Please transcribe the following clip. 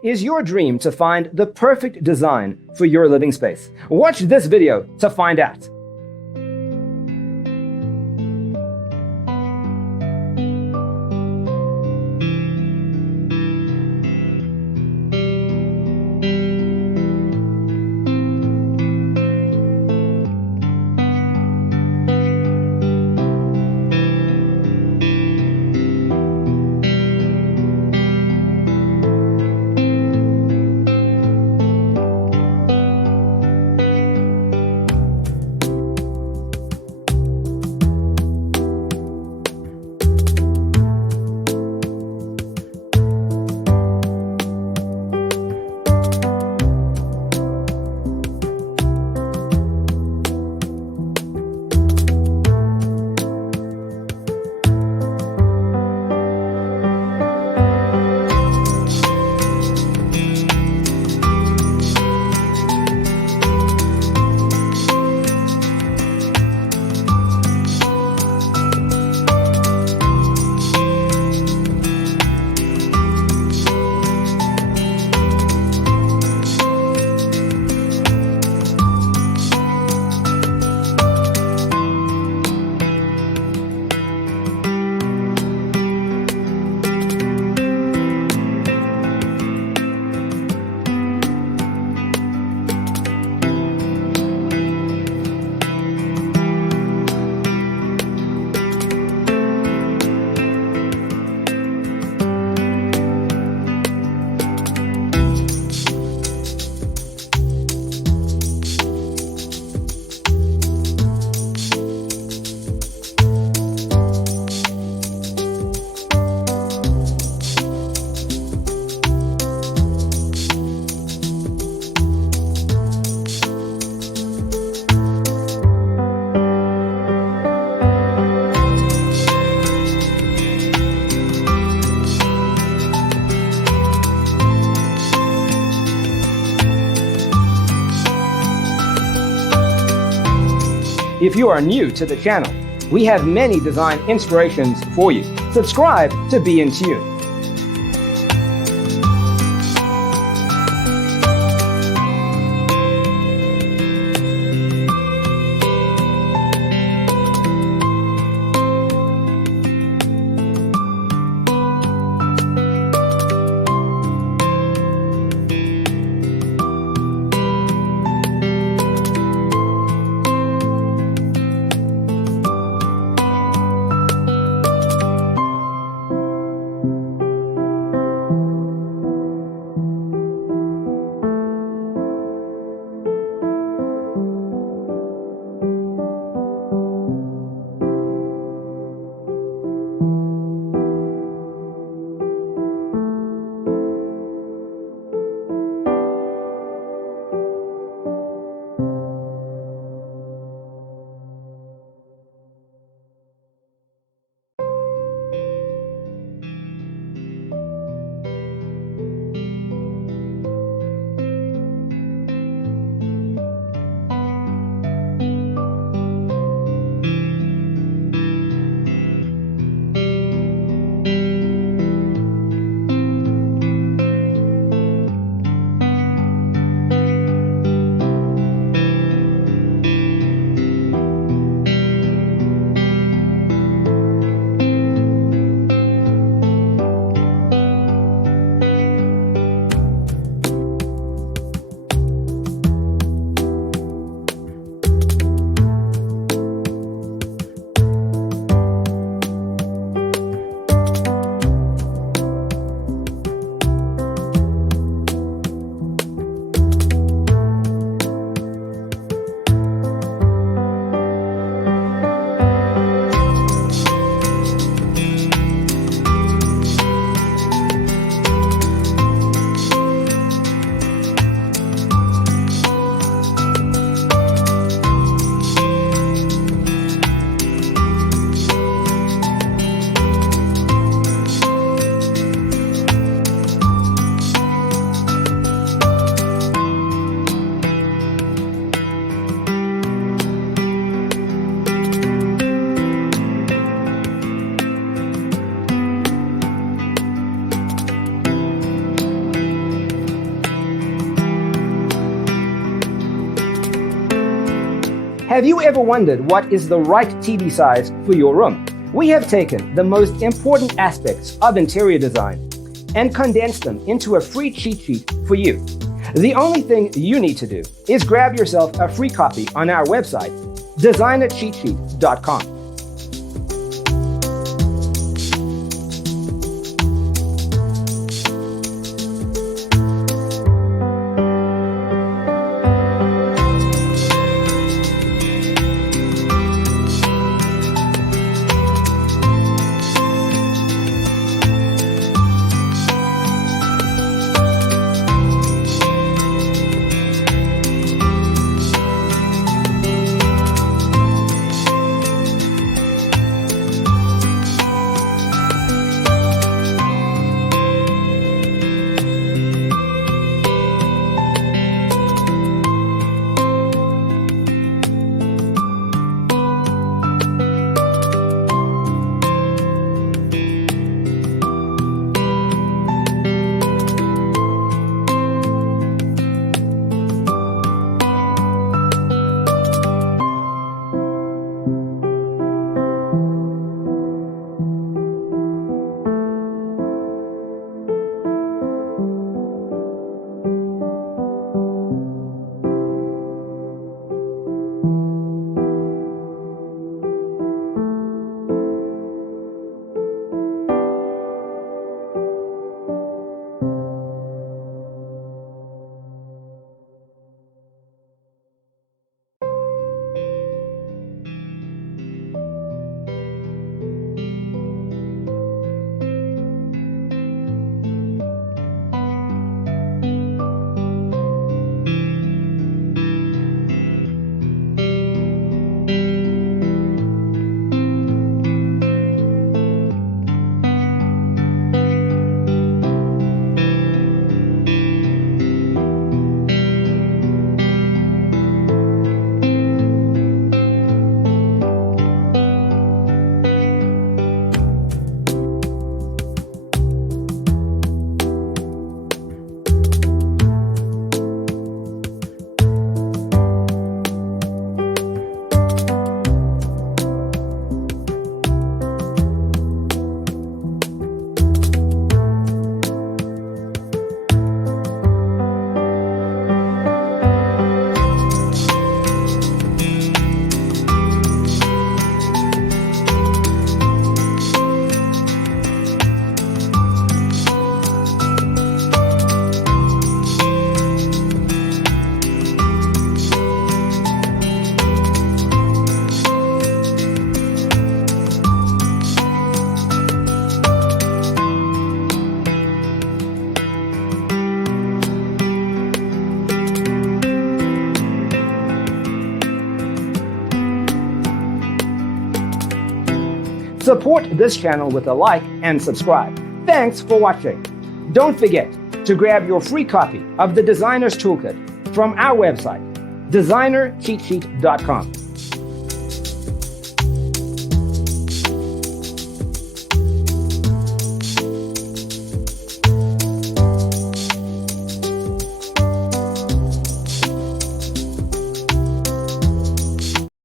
Is your dream to find the perfect design for your living space? Watch this video to find out. If you are new to the channel, we have many design inspirations for you. Subscribe to be in tune. Have you ever wondered what is the right TV size for your room? We have taken the most important aspects of interior design and condensed them into a free cheat sheet for you. The only thing you need to do is grab yourself a free copy on our website, designercheatsheet.com. Support this channel with a like and subscribe. Thanks for watching. Don't forget to grab your free copy of the Designer's Toolkit from our website, designercheatsheet.com.